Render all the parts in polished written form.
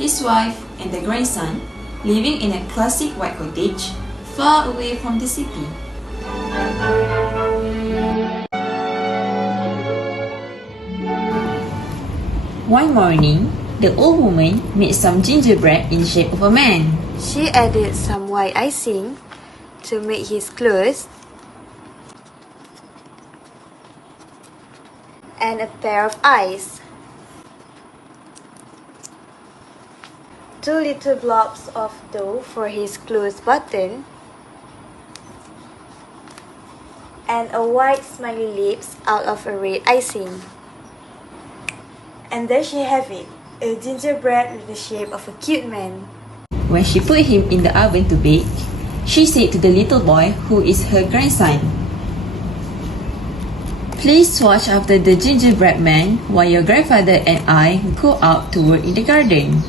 his wife, and the grandson living in a classic white cottage far away from the city. One morning, the old woman made some gingerbread in the shape of a man. She added some white icing to make his clothes and a pair of eyes. 2 little blobs of dough for his clothes button, and a white smiley lips out of a red icing. And there she have it, a gingerbread with the shape of a cute man. When she put him in the oven to bake, she said to the little boy who is her grandson, "Please watch after the gingerbread man while your grandfather and I go out to work in the garden."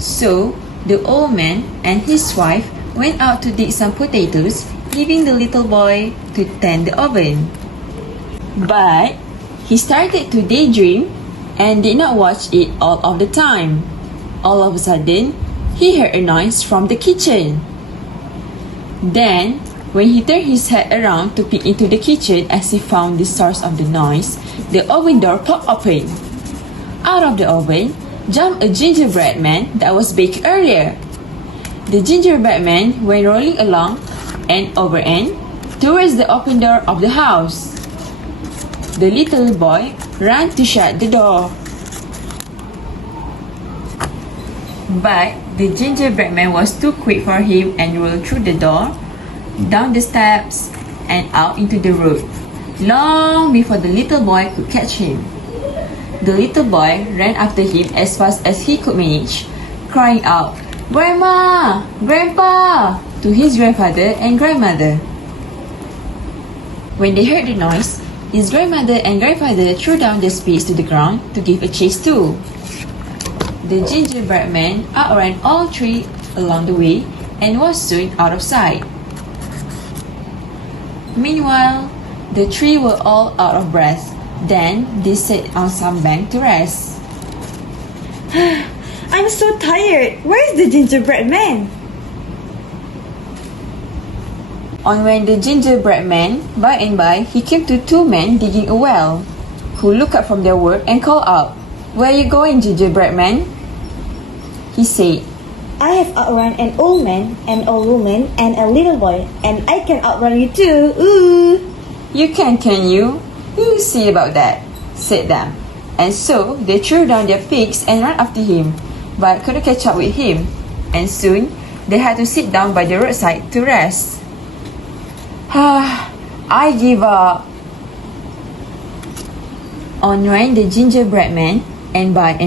So, the old man and his wife went out to dig some potatoes, leaving the little boy to tend the oven. But he started to daydream and did not watch it all of the time. All of a sudden, he heard a noise from the kitchen. Then, when he turned his head around to peek into the kitchen as he found the source of the noise, the oven door popped open. Out of the oven jumped a gingerbread man that was baked earlier. The gingerbread man went rolling along end over end towards the open door of the house. The little boy ran to shut the door. But the gingerbread man was too quick for him and rolled through the door, down the steps, and out into the road, long before the little boy could catch him. The little boy ran after him as fast as he could manage, crying out, "Grandma! Grandpa!" to his grandfather and grandmother. When they heard the noise, his grandmother and grandfather threw down their spades to the ground to give a chase too. The gingerbread man outran all three along the way and was soon out of sight. Meanwhile, the three were all out of breath. Then they sat on some bank to rest. I'm so tired. Where is the gingerbread man? On went the gingerbread man. By and by, he came to 2 men digging a well, who looked up from their work and called out, "Where are you going, gingerbread man?" He said, I have outrun an old man, an old woman, and a little boy, and I can outrun you too. Ooh! "You can you? We'll see about that," said them. And so they threw down their picks and ran after him, but couldn't catch up with him. And soon they had to sit down by the roadside to rest. I give up. On went the gingerbread man, and by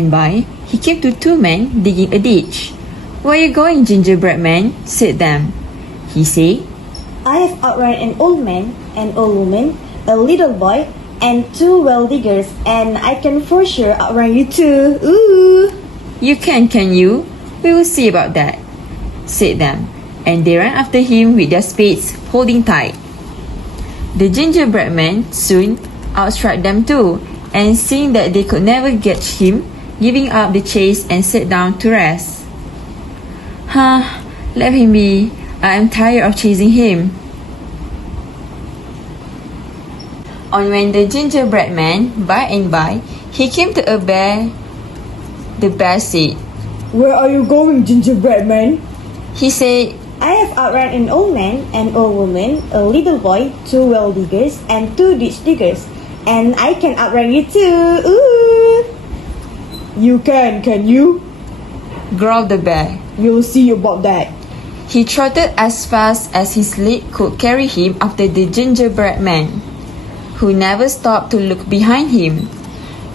he came to 2 men digging a ditch. "Where are you going, gingerbread man?" said them. He said, I have outrun an old man, an old woman, a little boy, and 2 well diggers, and I can for sure outrun you too. Ooh! "You can you? We will see about that," said them. And they ran after him with their spades holding tight. The gingerbread man soon outstruck them too, and seeing that they could never catch him, giving up the chase and sat down to rest. Let him be. I am tired of chasing him." On went the gingerbread man. By and by, he came to a bear. The bear said, Where are you going, gingerbread man? He said, I have outrun an old man, an old woman, a little boy, 2 well diggers, and 2 ditch diggers, and I can outrun you too. Ooh! You can you? growled the bear. We'll see about that. He trotted as fast as his leg could carry him after the gingerbread man, who never stopped to look behind him.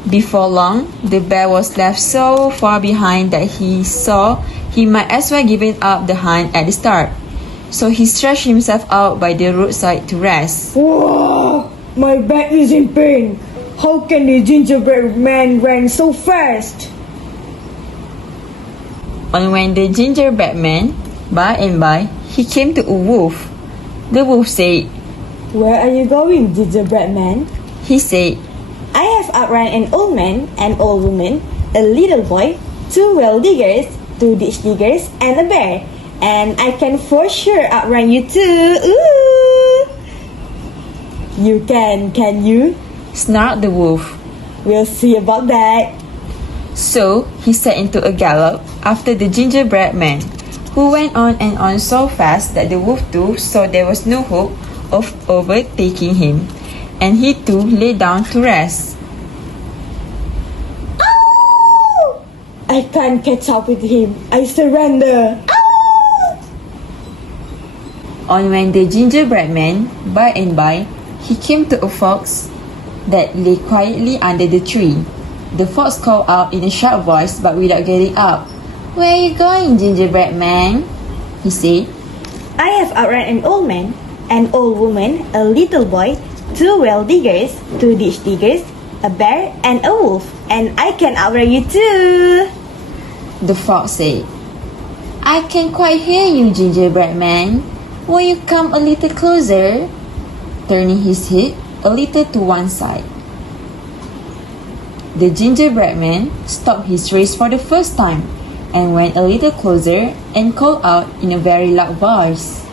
Before long, the bear was left so far behind that he saw he might as well give up the hunt at the start. So he stretched himself out by the roadside to rest. Whoa! My back is in pain. How can the gingerbread man run so fast? On went the gingerbread man. By and by, he came to a wolf. The wolf said, Where are you going, gingerbread man? He said, I have outrun an old man, an old woman, a little boy, two well diggers, two ditch diggers, and a bear. And I can for sure outrun you too. Ooh! You can you? snarled the wolf. We'll see about that. So he set into a gallop after the gingerbread man, who went on and on so fast that the wolf too saw there was no hope of overtaking him, and he too lay down to rest. I can't catch up with him. I surrender. On went the gingerbread man. By and by, he came to a fox that lay quietly under the tree. The fox called out in a sharp voice but without getting up. "Where are you going, gingerbread man?" he said. I have outrun an old man, an old woman, a little boy, two well diggers, two ditch diggers, a bear, and a wolf, and I can outrun you too. The fox said, "I can quite hear you, gingerbread man. Will you come a little closer?" turning his head a little to one side. The gingerbread man stopped his race for the first time and went a little closer and called out in a very loud voice.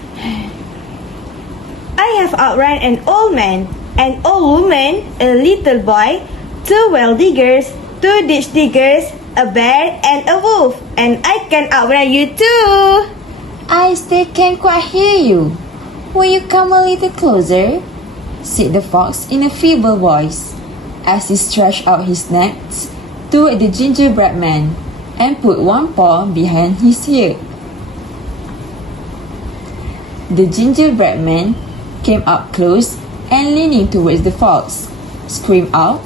I have outrun an old man, an old woman, a little boy, two well diggers, two ditch diggers, a bear, and a wolf, and I can outrun you too. "I still can't quite hear you. Will you come a little closer?" said the fox in a feeble voice, as he stretched out his neck toward the gingerbread man and put one paw behind his ear. The gingerbread man came up close and leaning towards the fox, screamed out,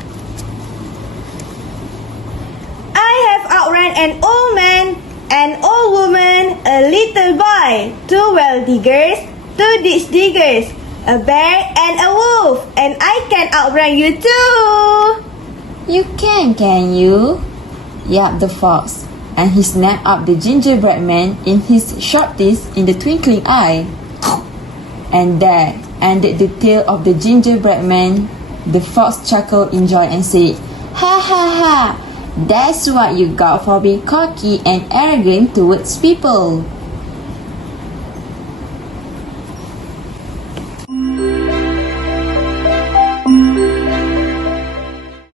I have outrun an old man, an old woman, a little boy, two well diggers, two ditch diggers, a bear, and a wolf, and I can outrun you too. "You can you?" yapped the fox, and he snapped up the gingerbread man in his sharp teeth in the twinkling eye. And there ended the tale of the gingerbread man. The fox chuckled in joy and said, "Ha ha ha! That's what you got for being cocky and arrogant towards people."